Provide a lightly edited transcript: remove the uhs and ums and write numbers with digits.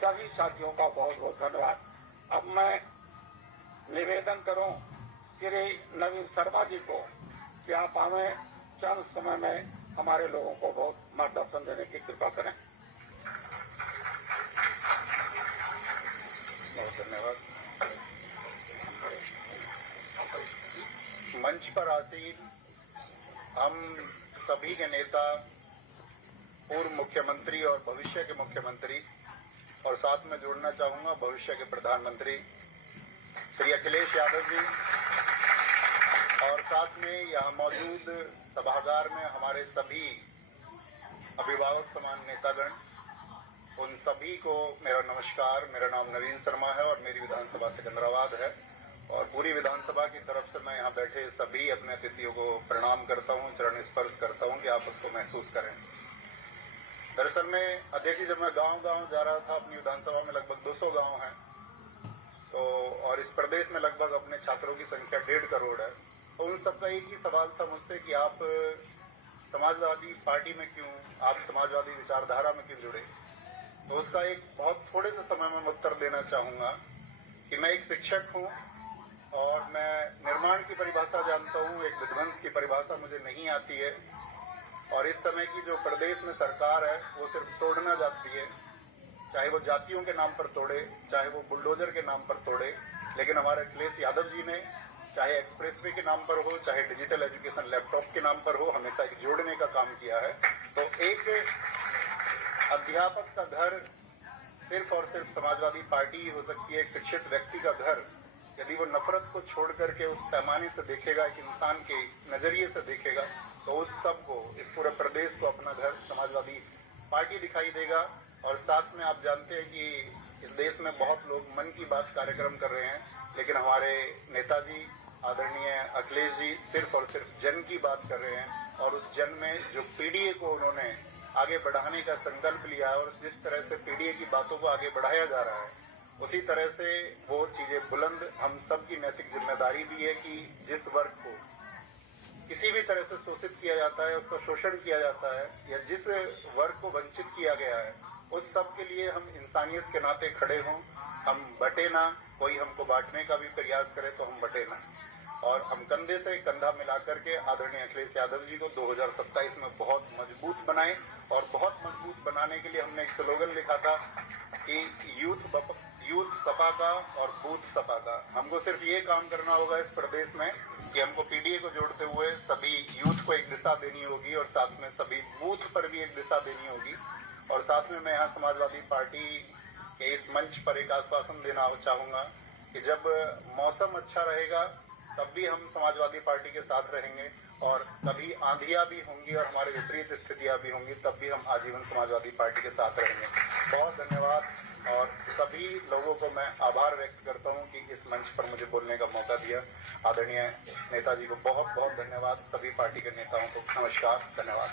सभी साथियों का बहुत बहुत धन्यवाद। अब मैं निवेदन करूं श्री नवीन शर्मा जी को कि आप हमें चंद समय में हमारे लोगों को बहुत मार्गदर्शन देने की कृपा करें। बहुत धन्यवाद। मंच पर आसीन हम सभी के नेता, पूर्व मुख्यमंत्री और भविष्य के मुख्यमंत्री, और साथ में जोड़ना चाहूंगा भविष्य के प्रधानमंत्री श्री अखिलेश यादव जी, और साथ में यहाँ मौजूद सभागार में हमारे सभी अभिभावक समान नेतागण, उन सभी को मेरा नमस्कार। मेरा नाम नवीन शर्मा है और मेरी विधानसभा सिकंदराबाद है, और पूरी विधानसभा की तरफ से मैं यहाँ बैठे सभी अपने अतिथियों को प्रणाम करता हूँ, चरण स्पर्श करता हूँ कि आप उसको महसूस करें। दरअसल में अध्यक्ष जी, जब मैं गांव-गांव जा रहा था, अपनी विधानसभा में लगभग 200 गांव हैं, तो और इस प्रदेश में लगभग अपने छात्रों की संख्या 1.5 करोड़ है, तो उन सबका एक ही सवाल था मुझसे कि आप समाजवादी पार्टी में क्यों, आप समाजवादी विचारधारा में क्यों जुड़े। तो उसका एक बहुत थोड़े से समय में उत्तर देना चाहूंगा कि मैं एक शिक्षक हूं और मैं निर्माण की परिभाषा जानता हूं, एक विध्वंस की परिभाषा मुझे नहीं आती है। और इस समय की जो प्रदेश में सरकार है वो सिर्फ तोड़ना चाहती है, चाहे वो जातियों के नाम पर तोड़े, चाहे वो बुलडोजर के नाम पर तोड़े। लेकिन हमारे अखिलेश यादव जी ने चाहे एक्सप्रेसवे के नाम पर हो, चाहे डिजिटल एजुकेशन लैपटॉप के नाम पर हो, हमेशा एक जोड़ने का काम किया है। तो एक अध्यापक का घर सिर्फ और सिर्फ समाजवादी पार्टी ही हो सकती है। एक शिक्षित व्यक्ति का घर यदि वो नफरत को छोड़ करके उस पैमाने से देखेगा, एक इंसान के नजरिए से देखेगा, तो उस सबको, इस पूरे प्रदेश को अपना घर समाजवादी पार्टी दिखाई देगा। और साथ में आप जानते हैं कि इस देश में बहुत लोग मन की बात कार्यक्रम कर रहे हैं, लेकिन हमारे नेताजी आदरणीय अखिलेश जी सिर्फ और सिर्फ जन की बात कर रहे हैं। और उस जन में जो पीडीए को उन्होंने आगे बढ़ाने का संकल्प लिया है, और जिस तरह से पीडीए की बातों को आगे बढ़ाया जा रहा है, उसी तरह से वो चीजें बुलंद हम सब की नैतिक जिम्मेदारी भी है कि जिस वर्ग को किसी भी तरह से शोषित किया जाता है, उसका शोषण किया जाता है, या जिस वर्ग को वंचित किया गया है, उस सब के लिए हम इंसानियत के नाते खड़े हों। हम बटे ना, कोई हमको बांटने का भी प्रयास करे तो हम बटे ना, और हम कंधे से कंधा मिलाकर के आदरणीय अखिलेश यादव जी को 2027 में बहुत मजबूत बनाएं। और बहुत मजबूत बनाने के लिए हमने एक स्लोगन लिखा था कि यूथ सपा का और बूथ सपा का। हमको सिर्फ ये काम करना होगा इस प्रदेश में कि हमको पीडीए को जोड़ते हुए सभी यूथ को एक दिशा देनी होगी, और साथ में सभी बूथ पर भी एक दिशा देनी होगी। और साथ में मैं यहाँ समाजवादी पार्टी के इस मंच पर एक आश्वासन देना चाहूंगा कि जब मौसम अच्छा रहेगा तब भी हम समाजवादी पार्टी के साथ रहेंगे, और कभी आंधियां भी होंगी और हमारे विपरीत स्थितियां भी होंगी, तब भी हम आजीवन समाजवादी पार्टी के साथ रहेंगे। बहुत धन्यवाद, और सभी लोगों को मैं आभार व्यक्त करता हूं कि इस मंच पर मुझे बोलने का मौका दिया। आदरणीय नेताजी को बहुत बहुत धन्यवाद। सभी पार्टी के नेताओं को नमस्कार, धन्यवाद।